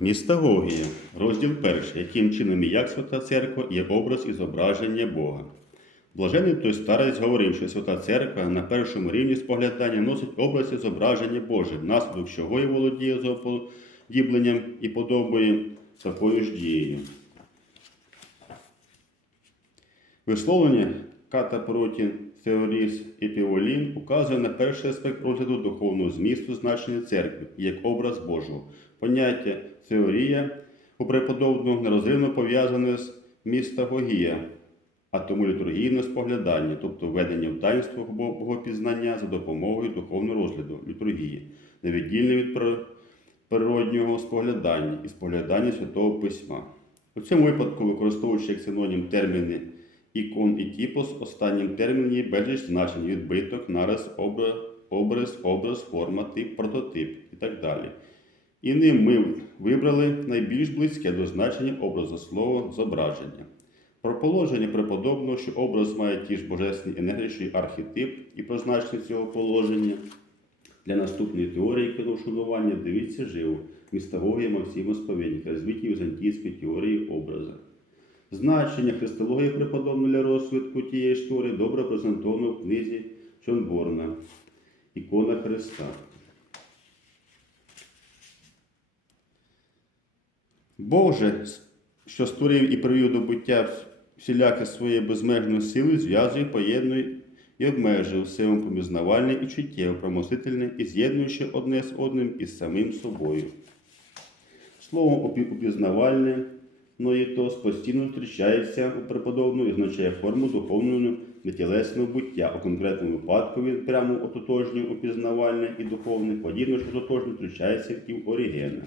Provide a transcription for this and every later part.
Містагогія, розділ перший, яким чином і як Свята Церква є образ і зображення Бога. Блажений той старець говорив, що Свята Церква на першому рівні споглядання носить образ і зображення Боже, внаслідок чого і володіє заподібленням і подобає такою ж дією. Висловлення Ката проти Теоріс Епіолін указує на перший аспект розгляду духовного змісту значення церкви як образ Божого. Поняття теорія у преподобного нерозривно пов'язане з містагогія, а тому літургійне споглядання, тобто введення в таїнство богопізнання за допомогою духовного розгляду літургії, невіддільне від природнього споглядання і споглядання Святого Письма. У цьому випадку, використовуючи як синонім терміни ікон і тіпос, останнім терміні безліч значень відбиток, нараз, образ, образ, форма, тип, прототип і так далі. І ним ми вибрали найбільш близьке до значення образу слова зображення. Про положення преподобного, що образ має ті ж божественні енергії, що й архетип, і про значення цього положення. Для наступної теорії кіношанування дивіться живо містагогія Максима Сповідника, розвиті візантійської теорії образа. Значення христології преподобного для розвитку тієї теорії добре презентовано в книзі Чонборна Ікона Христа. Бог же, що створив і привів до буття всіляке своє безмежної сили, зв'язує, поєднує і обмежує все помізнавальне і чуттєве, промосительне, і з'єднуючи одне з одним із самим собою. Словом упізнавальне, но і то постійно зустрічається у преподобному і означає форму духовного нетілесного буття. У конкретному випадку він прямо ототожнює упізнавальне і духовне, подібно що ототожно зустрічається і в Орігена.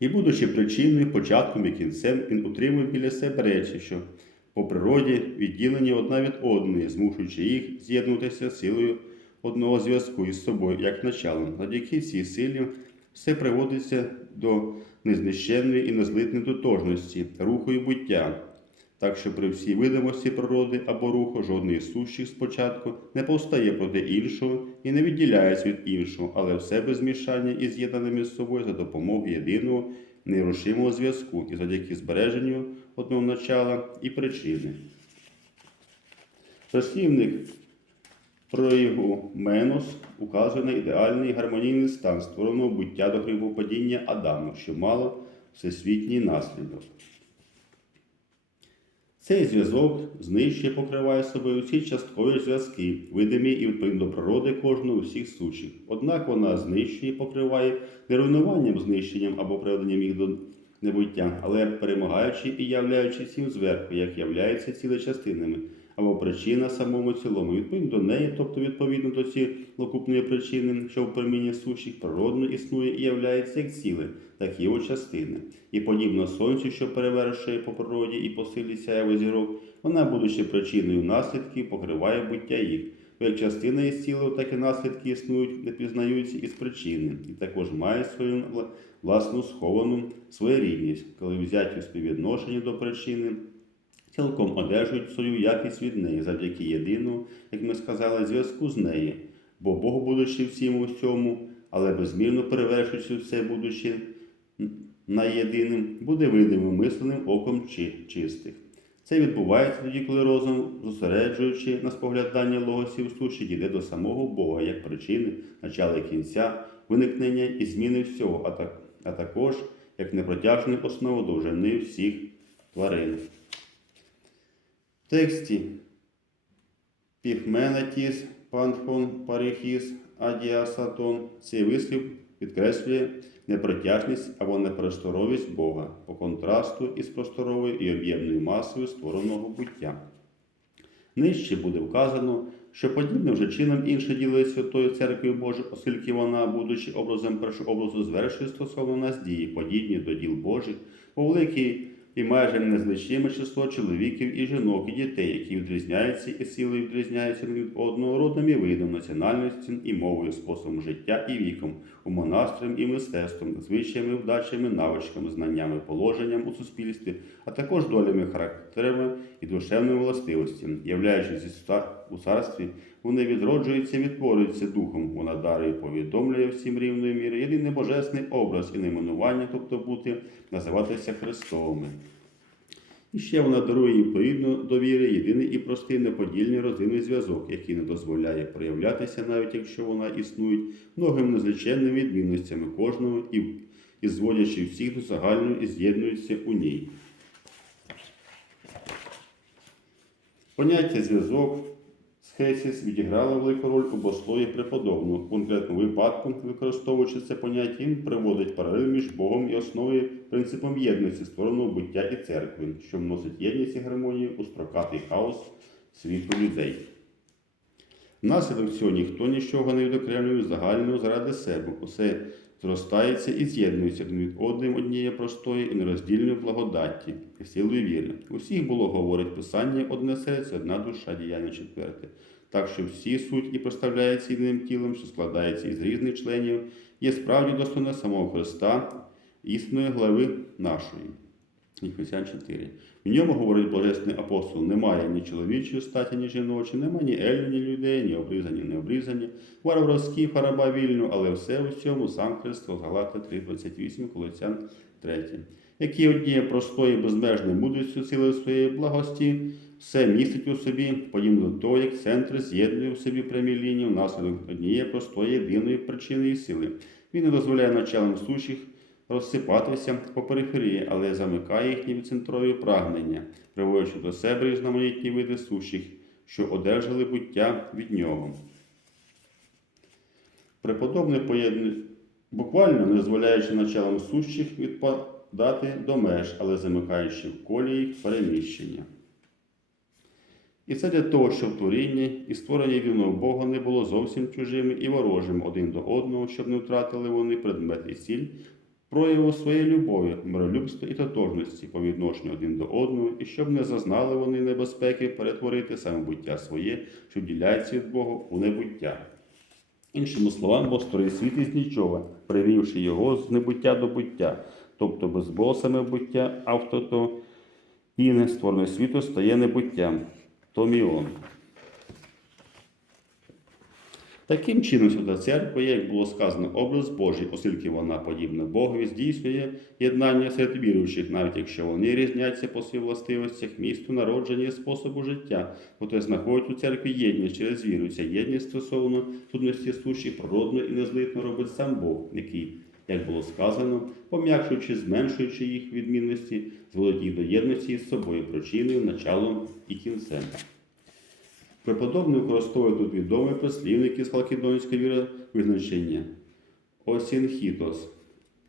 І, будучи причиною, початком і кінцем, він утримує біля себе речі, що по природі відділені одна від одної, змушуючи їх з'єднуватися силою одного зв'язку із собою, як началом. Завдяки цій силі все приводиться до незнищенної і незлитної тотожності, руху і буття. Так що при всій видимості природи або руху жодний із сущих спочатку не повстає проти іншого і не відділяється від іншого, але все без змішання і з'єднане між собою за допомогою єдиного нерушимого зв'язку і завдяки збереженню одного начала і причини. Прислівник проігу Менос указує на ідеальний гармонійний стан створеного буття до грибопадіння Адаму, що мало всесвітній наслідок. Цей зв'язок знищує, покриває собою всі часткові зв'язки, видимі і відповідно до природи кожного усіх сучих. Однак вона знищує, покриває не руйнуванням, знищенням або приведенням їх до небуття, але перемагаючи і являючись їм зверху, як являються ціли частинами, або причина самому цілому. Відповідно до неї, тобто відповідно до цілокупної причини, що в промінні сущих природно існує і являється як ціле, так і його частини. І подібно сонцю, що перевершує по природі і по силі зірок, вона, будучи причиною наслідків, покриває буття їх. Як частина із цілого, так і наслідки існують, не пізнаються із причини, і також має свою власну сховану своєрідність, коли взяті у співвідношенні до причини, цілком одержують свою якість від неї завдяки єдиному, як ми сказали, зв'язку з нею. Бо Бог, будучи всім у всьому, але безмірно перевершуючи все, будучи наєдиним, буде видимим мисленим оком чи чистих. Це відбувається тоді, коли розум, зосереджуючи на спогляданні логосів суші, дійде до самого Бога як причини, начала і кінця, виникнення і зміни всього, а, так, а також як непротяжну основу довжини всіх тварин. Тексті Піхменатіс, Панхон, Парихіс, Адіасатон цей вислів підкреслює непротяжність або непросторовість Бога по контрасту із просторовою і об'ємною масою створеного буття. Нижче буде вказано, що подібним же чином інше діло із Святою Церквою Божою, оскільки вона, будучи образом першого образу, звершує стосовно нас дії, подібні до діл Божих, по великій і майже незлічиме число чоловіків і жінок, і дітей, які відрізняються і силою відрізняються від одного родом і видом, національністю і мовою, способом життя і віком, умонастрем і мистецтвом, звичаями, вдачами, навичками, знаннями, положенням у суспільстві, а також долями, характерами і душевними властивостями, являючись у царстві, вони відроджуються і відтворюються духом. Вона дарує, повідомлює всім рівної міри, єдиний божественний образ і найменування, тобто бути, називатися Христовими. І ще вона дарує відповідно до віри єдиний і простий неподільний родинний зв'язок, який не дозволяє проявлятися, навіть якщо вона існує, многим незліченними відмінностями кожного і, і зводячи всіх до загальної і з'єднуються у ній. Поняття зв'язок схесіс відіграло велику роль у богослові преподобного. В конкретному випадку, використовуючи це поняття, він приводить паралель між Богом і основою принципом єдності, створеного буття і церкви, що вносить єдність і гармонію у строкатий хаос світу людей. Внаслідок цього ніхто нічого не відокремлює загального заради себе. Усе зростається і з'єднується один від одним однієї простої і нероздільної благодатті і силою віри. Усіх було, говорить Писання, одне серце, одна душа, діяння четверте. Так що всі суть і представляється єдиним тілом, що складається із різних членів, є справді достойна самого Христа, істинної глави нашої. Ефесян 4. В ньому, говорить Божественний апостол, немає ні чоловічої статі, ні жіночої, немає ні елю, ні людей, ні обрізані, ні обрізані, варварські, фараба вільну, але все у цьому сам Христос, Галата 3,28, Колоцян 3. Які однією простою безмежною мудрістю сили своєї благості, все містить у собі, подібно до того, як центр з'єднує в собі прямі лінії внаслідок однієї простої єдиної причини і сили. Він не дозволяє началам сущих розсипатися по периферії, але замикає їхні відцентрові прагнення, приводячи до себе різноманітні види сущих, що одержали буття від нього. Преподобний поєднує буквально не дозволяючи началам сущих відпадати до меж, але замикаючи в колі їх переміщення. І це для того, щоб творіння і створення єдиного Бога не було зовсім чужими і ворожими один до одного, щоб не втратили вони предмет і ціль, прояву своєї любові, миролюбства і тотожності по відношенню один до одного, і щоб не зазнали вони небезпеки перетворити самобуття своє, що діляється від Бога у небуття. Іншими словами, Бог створив світ із нічого, привівши його з небуття до буття, тобто без Бога саме буття, автото і не створене світу стає небуттям. Томіон. Таким чином, Свята Церква, як було сказано, образ Божий, оскільки вона, подібна Богові, здійснює єднання серед віруючих, навіть якщо вони різняться по своїх властивостях, місту, народження способу життя, бо знаходять у церкві єдність через віру. Ця єдність стосовно сутності суші природно і незлитно робить сам Бог, який, як було сказано, пом'якшуючи, зменшуючи їх відмінності, зводить їх до єдності із собою, причиною, началом і кінцем. Преподобний використовує тут відомий прислівник із халкідонської віри визначення осінхітос.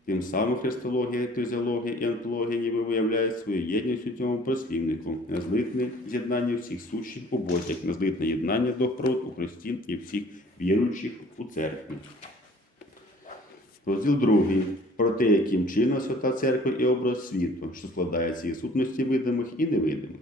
Тим самим христологія, ектезіологія і антологія ніби виявляють свою єдність у цьому прислівнику, незлитне з'єднання всіх сущих у Бозі, незлитне єднання до прод у Христі і всіх віруючих у церкві. Розділ другий. Про те, яким чином Свята Церква і образ світу, що складається із сутності видимих і невидимих.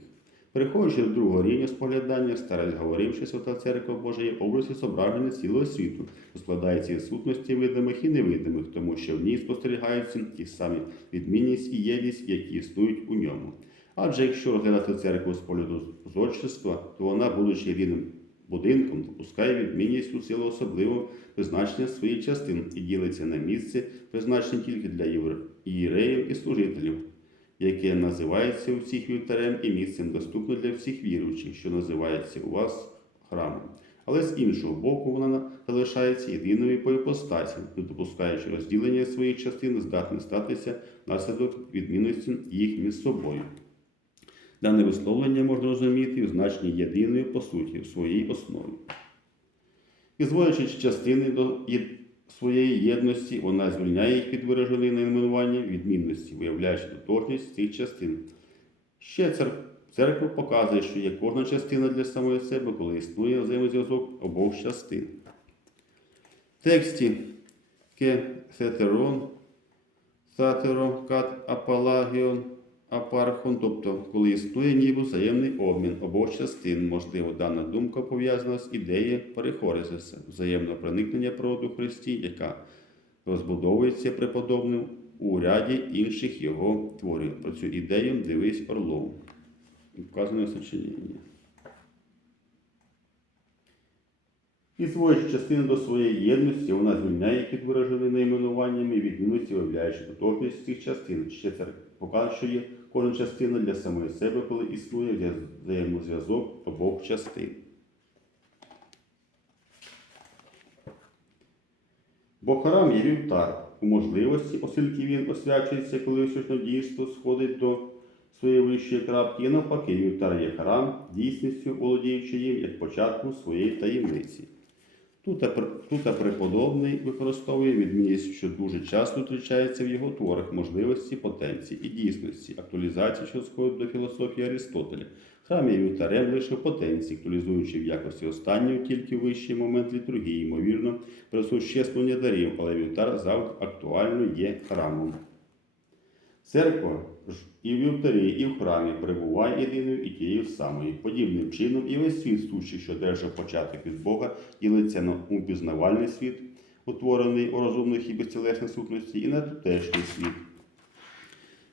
Переходячи до другого рівня споглядання, старець говорив, що Свята Церква Божа є образі зображення цілого світу, що складається із сутності видимих і невидимих, тому що в ній спостерігаються ті самі відмінність і єдність, які існують у ньому. Адже якщо розглядати церкву з погляду зодчества, то вона, будучи єдиним будинком, допускає відмінність у силу особливого призначення своїх частин і ділиться на місце, призначене тільки для євре- ієреїв і служителів яке називається у всіх вівтарем і місцем доступно для всіх віруючих, що називається у вас храмом. Але з іншого боку, вона залишається єдиною по іпостасі, не допускаючи розділення своїх частин, здатне статися наслідок відмінності їх між собою. Дане висловлення можна розуміти в значенні єдиної по суті, в своїй основі. І частини до своєї єдності, вона звільняє їх від вираженої найменування відмінності, виявляючи тотожність цих частин. Ще церква показує, що є кожна частина для самої себе, коли існує взаємозв'язок обох частин. В тексті ке сетерон, сатеро, кат апалагіон, апархон, тобто, коли існує ніби взаємний обмін обох частин, можливо, дана думка пов'язана з ідеєю перехоризиса, взаємного проникнення проводу Христі, яка розбудовується преподобним у ряді інших його творів. Про цю ідею дивись Орлов. Вказане сочинення. І зводячи частину до своєї єдності, вона звільняє їх від вираженої найменуваннями і відмінності, виявляючи тотожність цих частин. Ще це показує, кожна частина для самої себе, коли існує взаємозв'язок обох частин. Бо храм є вівтар у можливості, оскільки він освячується, коли освячне дійство сходить до своєї вищої крапки, і навпаки, вівтар є храм, дійсністю, володіючи їм як початком своєї таємниці. Тут, преподобний використовує відмінність, що дуже часто зустрічається в його творах можливості, потенції і дійсності, актуалізації, що сходить до філософії Аристотеля. Храм є лише потенції, актуалізуючи в якості останнього тільки вищий момент літургії, ймовірно, при осуществленні дарів, але вівтар завжди актуально є храмом. Церква ж і в вівтарі, і в храмі перебуває єдиною і тією самою. Подібним чином і весь світ сущий, що держав початок від Бога, ділиться на упізнавальний світ, утворений у розумних і безтілесних сутності, і на тутешній світ,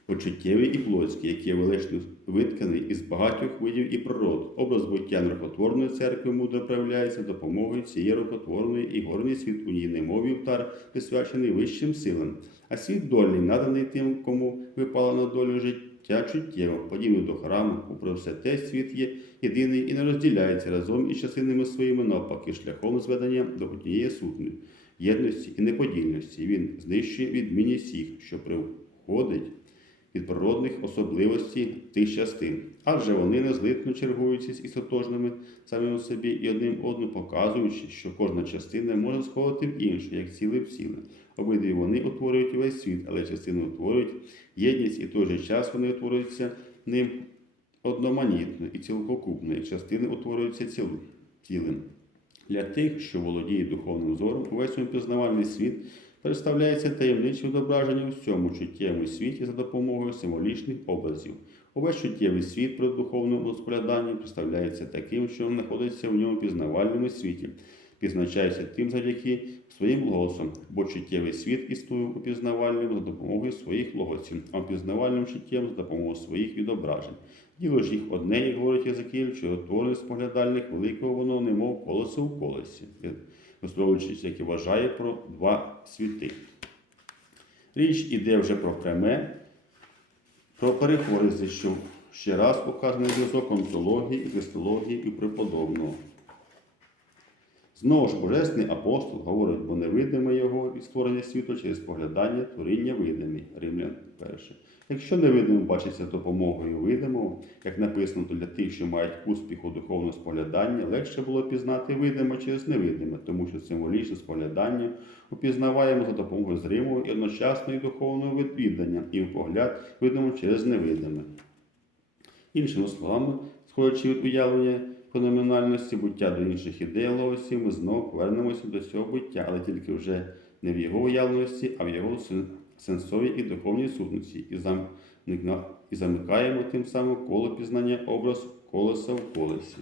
почуттєвий і плотський, є велично витканий із багатьох видів і природ. Образ буття нерухотворної церкви мудро проявляється допомогою цієї рукотворної і горний світ у ній немов вівтар, присвячений вищим силам, а світ дольний, наданий тим, кому випала на долю життя чуттєво, подібно до храму, попри все те світ є єдиний і не розділяється разом із частинами своїми навпаки шляхом зведення до однієї сутної єдності і неподільності. Він знищує відмінність всіх, що приходить від природних особливостей тих частин, адже вони незлитно чергуються із тотожними у собі і одним одному, показуючи, що кожна частина може сходити в іншу, як ціле в ціле. Обидві вони утворюють весь світ, але частини утворюють єдність, і в той же час вони утворюються ним одноманітно і цілокупно, як частини утворюються цілим. Для тих, що володіють духовним зором, увесь пізнавальний світ представляється таємничим відображенням в цьому чуттєвому світі за допомогою символічних образів. Увесь чуттєвий світ при духовному спогляданні представляється таким, що знаходиться в ньому пізнавальному світі, пізначається тим завдяки своїм голосом, бо чуттєвий світ існує у пізнавальному за допомогою своїх логосів, а в пізнавальному чуттєвим за допомогою своїх відображень. Діло ж їх одне, як говорить Єзекіль, що творець споглядальник великого воно немов колесо у колесі, висловлюючись, як і вважає про два світи. Річ іде вже про пряме, про перехворість, що ще раз показаний зв'язок онтології і христології і преподобного. Знову ж Божественний апостол говорить, бо невидиме його від створення світу через поглядання творіння видимі. Римлян 1. Якщо невидиме бачиться допомогою видимого, як написано то для тих, що мають успіх у духовному спогляданні, легше було пізнати видиме через невидиме, тому що символічне споглядання упізнаваємо за допомогою зримого і одночасного і духовного відвідання і в погляд видимо через невидиме. Іншими словами, сходячи від уявлення феноменальності буття до інших ідей логосів, ми знову повернемося до цього буття, але тільки вже не в його уявленості, а в його сенсовій і духовній сутності, і замикаємо тим самим коло пізнання образ колеса в колесі.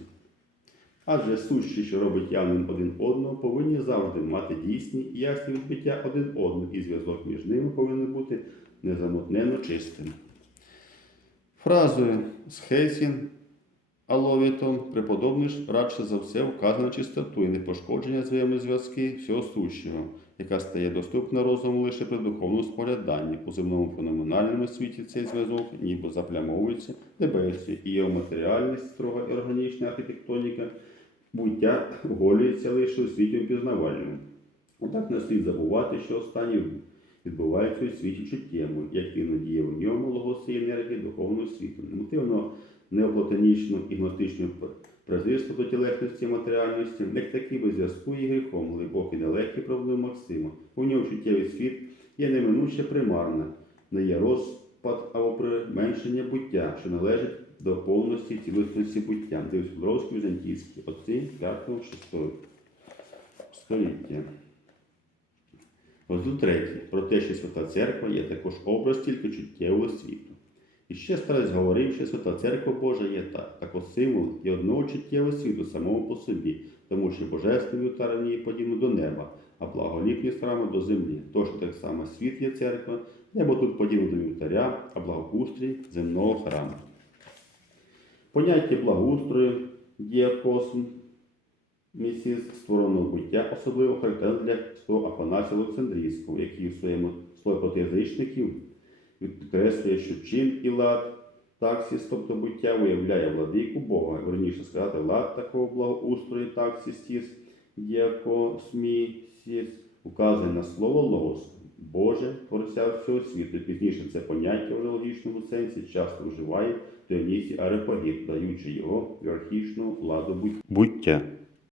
Адже сущі, що робить явним один одного, повинні завжди мати дійсні і ясні відбиття один одного, і зв'язок між ними повинен бути незамутнено чистим. Фразою з Хейсін Аловітом ж радше за все вказує на чистоту і непошкодження взаємозв'язки всього сущого, яка стає доступна розуму лише при духовному спогляданні. У земному феноменальному світі цей зв'язок ніби заплямовується небесю, і його матеріальність, строга і органічна архітектоніка, буття оголюється лише у світі опізнавальному. Отак не слід забувати, що останнє відбувається у світі чуттєвому, як він діє в ньому логоси енергії духовного світу. Мотивно неоплатонічну і гностичну презирство до тілесності і матеріальності, як такі без зв'язку і гріхом, глибокі далекі проблеми Максима. У нього чуттєвий світ є неминуче примарна, не є розпад або применшення буття, що належить до повності цілісності буття. Дивись Федоровський, Візантійський, отці 5-6 століття. Розділ третій. Про те, що Свята Церква є також образ тільки чуттєвого світу. І ще старець говорив, що Свята Церква Божа є так, також символ і одного чуттєвого світу самого по собі, тому що божественний вівтар в ній подібно до неба, а благоліпність храму до землі. Тож так само світ є церква, небо тут подібно до вівтаря, а благоустрій земного храму. Поняття благоустрою, діакосм, місіс створеного буття особливо характерно для свого Афанасія Олександрійського, який у своєму слові проти язичників підкреслює, що чин і лад таксіс, тобто буття, виявляє владику Бога. Верніше сказати, лад такого благоустрою таксістіс, діакосмісіс, указує на слово логос, Боже, творця всього світу. Пізніше це поняття в логічному сенсі часто вживає Діонісій Арепагіт, даючи його ієрархічну ладу буття.